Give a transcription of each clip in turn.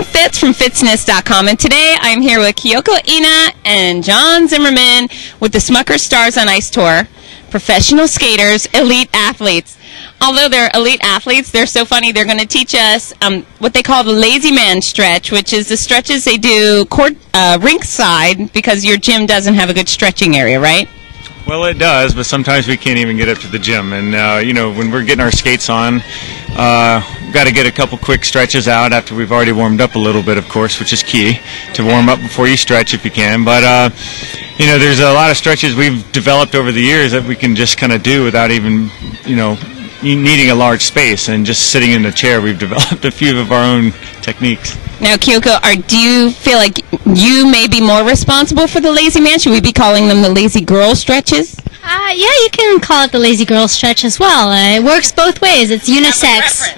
I'm Fitz from fitzness.com, and today I'm here with Kyoko Ina and John Zimmerman with the Smucker Stars on Ice Tour, professional skaters, elite athletes. Although they're elite athletes, they're so funny. They're going to teach us what they call the lazy man stretch, which is the stretches they do rink side because your gym doesn't have a good stretching area, right? Well, it does, but sometimes we can't even get up to the gym. And, you know, when we're getting our skates on, we've got to get a couple quick stretches out after we've already warmed up a little bit, of course, which is key, to warm up before you stretch if you can. But, you know, there's a lot of stretches we've developed over the years that we can just kind of do without even, you know, needing a large space. And just sitting in the chair, we've developed a few of our own techniques. Now, Kyoko, do you feel like you may be more responsible for the lazy man? Should we be calling them the lazy girl stretches? Yeah, you can call it the lazy girl stretch as well. It works both ways. It's unisex.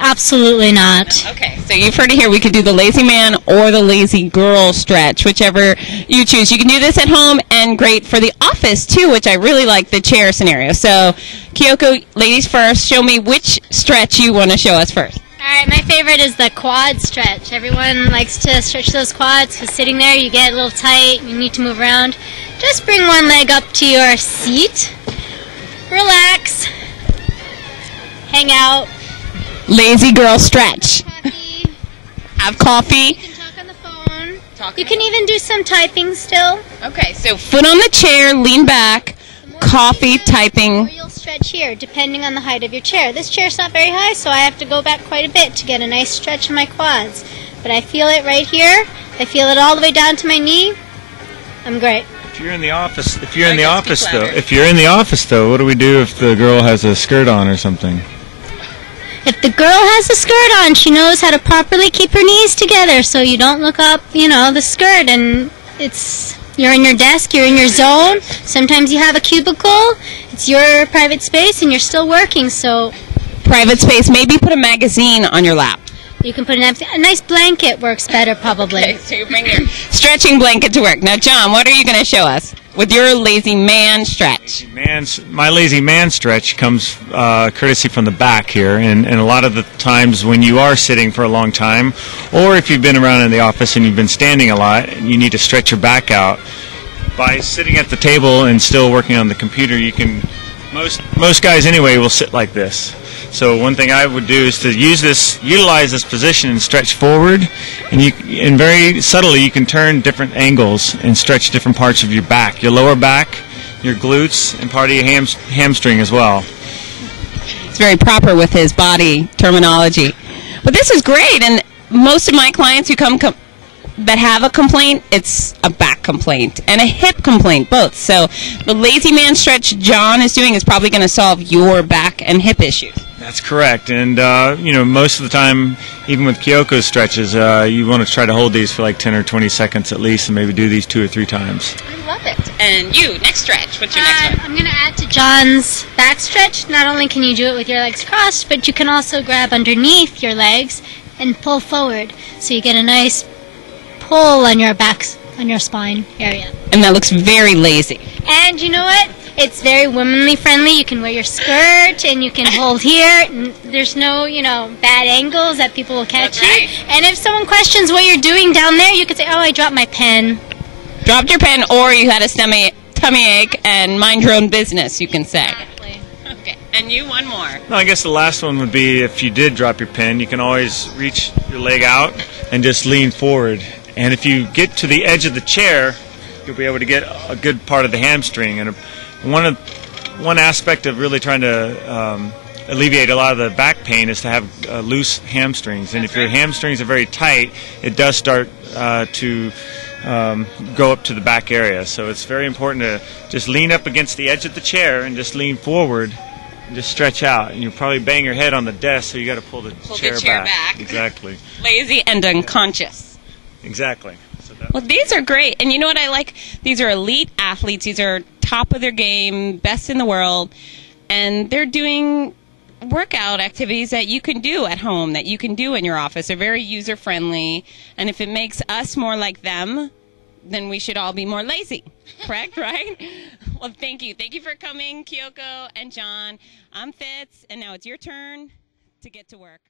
Absolutely not. Okay, so you've heard it here. We could do the lazy man or the lazy girl stretch, whichever you choose. You can do this at home and great for the office, too, which I really like the chair scenario. So, Kyoko, ladies first, show me which stretch you want to show us first. All right, my favorite is the quad stretch. Everyone likes to stretch those quads. So sitting there, you get a little tight, you need to move around. Just bring one leg up to your seat. Relax. Hang out. Lazy girl stretch. Coffee. Have coffee. You can talk on the phone. You can even do some typing still. Okay, so foot on the chair, lean back, coffee, typing. Or you'll stretch here, depending on the height of your chair. This chair's not very high, so I have to go back quite a bit to get a nice stretch in my quads. But I feel it right here. I feel it all the way down to my knee. I'm great. If you're in the office, though, what do we do if the girl has a skirt on or something? If the girl has a skirt on, she knows how to properly keep her knees together so you don't look up, you know, the skirt and you're in your desk, you're in your zone. Sometimes you have a cubicle. It's your private space and you're still working, so private space, maybe put a magazine on your lap. You can put a nice blanket works better, probably. Okay, so you bring your stretching blanket to work. Now, John, what are you going to show us with your lazy man stretch? My lazy man stretch comes courtesy from the back here, and a lot of the times when you are sitting for a long time, or if you've been around in the office and you've been standing a lot, and you need to stretch your back out, by sitting at the table and still working on the computer, you can, most guys anyway will sit like this. So one thing I would do is to utilize this position and stretch forward, and very subtly you can turn different angles and stretch different parts of your back, your lower back, your glutes, and part of your hamstring as well. It's very proper with his body terminology. But this is great, and most of my clients who come that have a complaint, it's a back complaint and a hip complaint, both. So the lazy man stretch John is doing is probably going to solve your back and hip issues. That's correct, and you know, most of the time, even with Kyoko's stretches, you want to try to hold these for like 10 or 20 seconds at least, and maybe do these 2 or 3 times. I love it. And you, next stretch. What's your next one? I'm going to add to John's back stretch. Not only can you do it with your legs crossed, but you can also grab underneath your legs and pull forward, so you get a nice pull on your back, on your spine area. And that looks very lazy. And you know what? It's very womanly friendly. You can wear your skirt and you can hold here. There's no, you know, bad angles that people will catch you. And if someone questions what you're doing down there, you could say, oh, I dropped my pen. Dropped your pen, or you had a tummy ache and mind your own business, you can say. Exactly. Okay. And you, one more. No, I guess the last one would be if you did drop your pen, you can always reach your leg out and just lean forward. And if you get to the edge of the chair, you'll be able to get a good part of the hamstring. And one aspect of really trying to alleviate a lot of the back pain is to have loose hamstrings. And if your hamstrings are very tight, it does start to go up to the back area. So it's very important to just lean up against the edge of the chair and just lean forward and just stretch out. And you'll probably bang your head on the desk, so you got to pull the chair back. Exactly. Lazy and unconscious. Exactly. Well, these are great. And you know what I like? These are elite athletes. These are top of their game, best in the world. And they're doing workout activities that you can do at home, that you can do in your office. They're very user-friendly. And if it makes us more like them, then we should all be more lazy. Correct, right? Well, thank you. Thank you for coming, Kyoko and John. I'm Fitz, and now it's your turn to get to work.